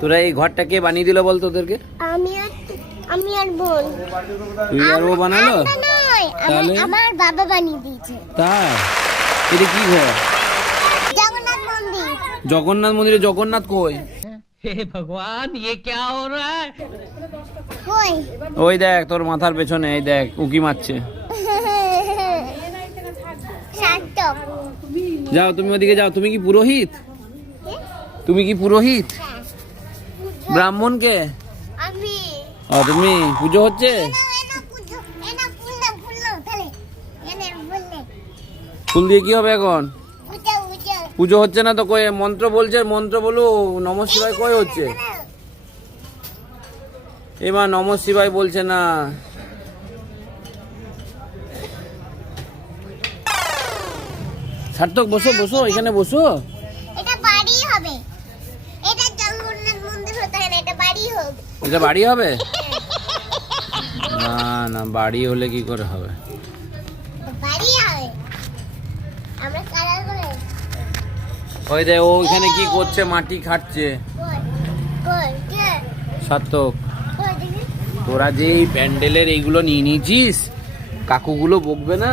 তোরা এই ঘরটা কে বানিয়ে দিল বল তোদেরকে? আমি আর বোন। তুই আর ও বানালো? তাহলে আমার বাবা বানিয়ে দিয়েছে। তাই? এটা কি ঘর? জগন্নাথ মন্দির। জগন্নাথ মন্দিরে জগন্নাথ কই? हे भगवान ये क्या हो रहा है? কই? ওই দেখ তোর মাথার পেছনে, এই দেখ উকি মারছে। সার্থক। যাও তুমি ওদিকে যাও। তুমি কি পুরোহিত? তুমি কি পুরোহিত? ব্রাহ্মণ কে? আমি। ও তুমি পুজো হচ্ছে? ফুল দিয়ে কি হবে এখন? পুজো হচ্ছে না তো কই মন্ত্র বলছে, মন্ত্র বলো। নমঃ শিবায় কই হচ্ছে? এবার নমঃ শিবায় বলছে না। সার্থক বসো বসো, এখানে বসো। এটা বাড়ি হবে। এটা জগন্নাথ মন্দির হতে হয় না, এটা বাড়ি হবে। এটা বাড়ি হবে? না না, বাড়ি হলে কি করে হবে? বাড়ি হবে। আমরা কালার করে। ওই দে ও এখানে কি করছে? মাটি খাটছে। কই কে? সার্থক, কই দেখি। তোরা যে এই প্যান্ডেলের এইগুলো নিয়ে নিয়েছিস, কাকুগুলো বকবে না?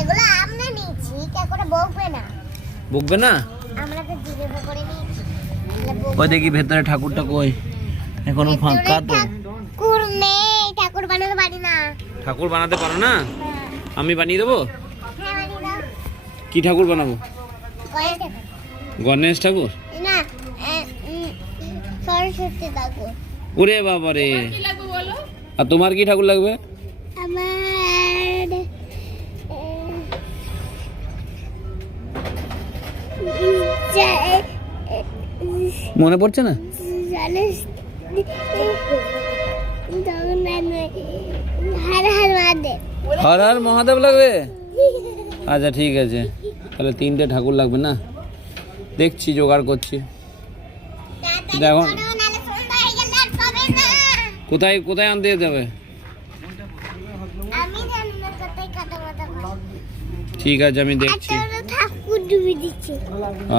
এগুলো আমরা নিয়েছি, কে করে বকবে না। বকবে না? আমরা তো জিজ্ঞাসা করে নিয়েছি। ওই দেখি ভেতরে ঠাকুরটা কই? এখনো ফাঁকা তো। ঠাকুর নেই, ঠাকুর বানাতে পারি না। ঠাকুর বানাতে পারো না? আমি বানিয়ে দেবো। হ্যাঁ বানিয়ে দাও। কি ঠাকুর বানাবো? গণেশ ঠাকুর। গণেশ ঠাকুর? না, সরস্বতী ঠাকুর। ওরে বাবা রে। আর তোমার কি ঠাকুর লাগবে? আমার মনে পড়ছে না? হর হর মহাদেব। হর হর মহাদেব লাগবে? আচ্ছা ঠিক আছে, তাহলে 3টে ঠাকুর লাগবে না? দেখছি জোগাড় করছি। দেখো কোথায় কোথায় আনতে যেতে হবে? আমি জানি না কোথায় কাটা মাথা হয়। ঠিক আছে আমি দেখছি। একটা ঠাকুর ডুবি দিচ্ছে।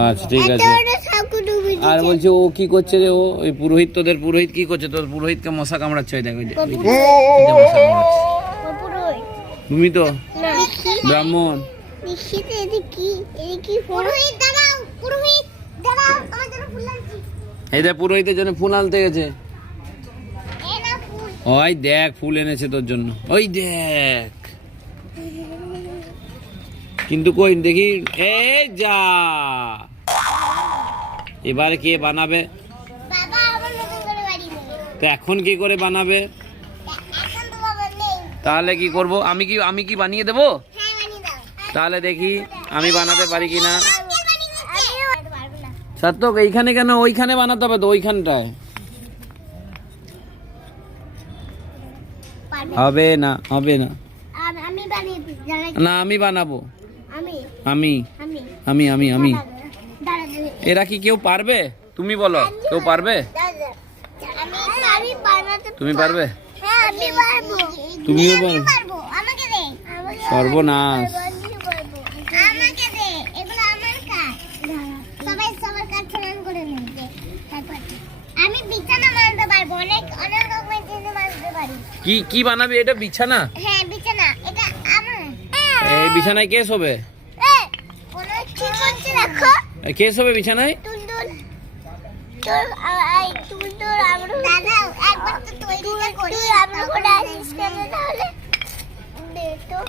আচ্ছা ঠিক আছে। একটা ঠাকুর ডুবি দিচ্ছে। আর বলছি ও কি করছে রে? ও ওই পুরোহিত, তোদের পুরোহিত কি করছে? তোর পুরোহিতকে মশা কামড়াচ্ছে। ওই দেখ ওই যে, ওই যে মশা কামড়াচ্ছে। পুরোহিত তুমি তো না ব্রাহ্মণ। নিশ্চিত এটা কি? এটা কি পুরোহিত? দাঁড়াও, পুরোহিত দাঁড়াও, আমার জন্য ফুল আনছি। এই দেখ পুরোহিতের জন্য ফুল আনতে গেছে। এই না ফুল। ওই দেখ ফুল এনেছে তোর জন্য। ওই দেখ, কিন্তু কই দেখি। এই যা, এবারে কে বানাবে? বাবা আবার নতুন করে বাড়ি দেবে। তো এখন কি করে বানাবে? এখন তো বাবা নেই। তাহলে কি করব? আমি কি বানিয়ে দেবো? হ্যাঁ বানিয়ে দাও। তাহলে দেখি আমি বানাতে পারি কিনা। আমিও বানাতে পারবো না। সার্থক এইখানে কেন? ওইখানে বানাতে হবে তো, ওইখানটায়। পারবে? হবে না, হবে না। আমি বানিয়ে দিই। না আমি বানাবো। আমি আমি আমি আমি আমি আমি দাঁড়া। এরা কি কেউ পারবে? তুমি বলো, কেউ পারবে? আমি বানাতে। তুমি পারবে? হ্যাঁ আমি পারবো। তুমিও আমি পারো? পারবো। আমাকে দে। সর্বনাশ। আমাকে দে, এগুলো আমার কাজ। সবাই সবার কাজ সমান করে নেবে। তারপর আমি বিছানা বানাতে পারবো, অনেক অনেক রকমের জিনিস বানাতে পারি। কি কি বানাবে? এটা বিছানা? হ্যাঁ বিছানা, এটা আমার। এই বিছানায় কে শোবে? কোনো ঠিক হচ্ছে দেখো। কে শোবে বিছানায়? টুলটুল তোর আই টুলটুল আমরা দাদা একবার তো তৈরিটা করি। আমরা করে আসিস কেন তাহলে? দে তো।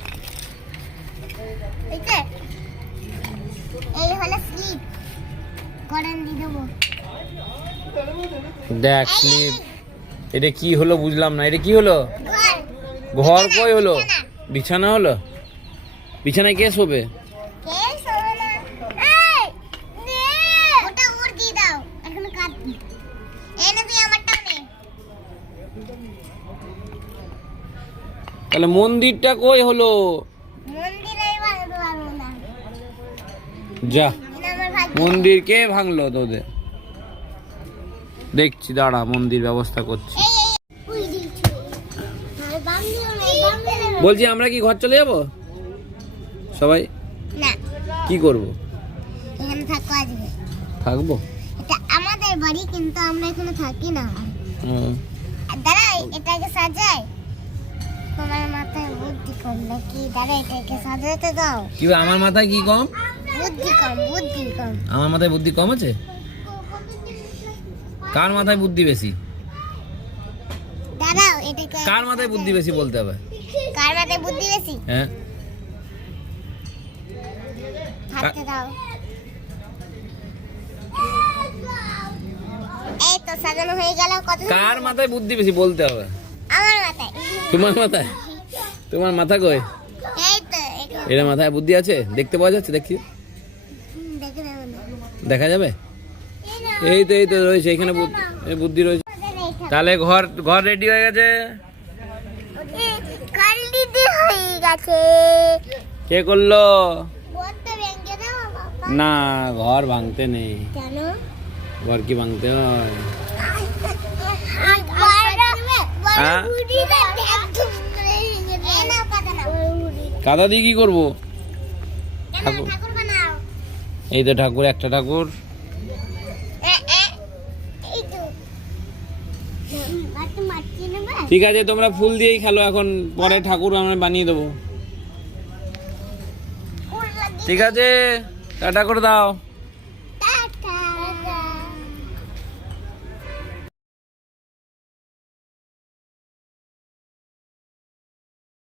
এই হলো স্লিপ। করেন দিয়ে দেবো। দেখ স্লিপ। এটা কি হলো বুঝলাম না। এটা কি হলো? ঘর। ঘর কই হলো? বিছানা। বিছানা হলো? বিছানায় কে শোবে? কে শোবে না? এই নে ওটা ওর দিয়ে দাও। এখন কাট। এনে তুই আমারটা নে। তাহলে মন্দিরটা কই হলো? মন্দিরে বানাতে পারবো না। যা, এটা আমার ভাগ্য। মন্দির কে ভাঙলো তোদের? দেখছি দাঁড়া, মন্দির ব্যবস্থা করছি। এই উই দিচ্ছি। আর বাম দিও না, বাম দিও না। বলছি আমরা কি ঘর চলে যাব সবাই? না, কি করব? এখানে থাকো আজকে। থাকবো। এটা আমাদের বাড়ি, কিন্তু আমরা এখানে থাকি না। হুম। আর দাঁড়াই, এটাকে সাজাই। তোমার মাথায় বুদ্ধি কম নাকি? দাঁড়াই, এটাকে সাজাতে দাও। কি আমার মাথায় কি কম? বুদ্ধি কম, বুদ্ধি কম। আমার মাথায় বুদ্ধি কম আছে? কার মাথায় বুদ্ধি বেশি? দাঁড়াও, এটাকে কার মাথায় বুদ্ধি বেশি বলতে হবে? কার মাথায় বুদ্ধি বেশি? হ্যাঁ, থাকতে দাও। এই তো সাজানো হয়ে গেল। কত কার মাথায় বুদ্ধি বেশি বলতে হবে? আমার মাথায়। তোমার মাথায়? তোমার মাথা কই? এই তো এখানে। এর মাথায় বুদ্ধি আছে? দেখতে পাওয়া যাচ্ছে? দেখি, দেখে নাও না। দেখা যাবে? এই তো রয়েছে এখানে বুদ্ধি রয়েছে। তাহলে ঘর ঘর রেডি হয়ে গেছে। কালদিতে হয়ে গেছে। কে করলো? বলতে ভেঙে দাও বাবা। না, ঘর ভাঙতে নেই। কেন? ঘর কি ভাঙতে হয়? হ্যাঁ? কাদা দিয়ে কি করবো? ঠাকুর বানাও। এই তো ঠাকুর, একটা ঠাকুর। এই তো মাটি নেবে। ঠিক আছে, তোমরা ফুল দিয়েই খেলো এখন, পরে ঠাকুর আমরা বানিয়ে দেবো। ঠিক আছে, টাটা করে দাও।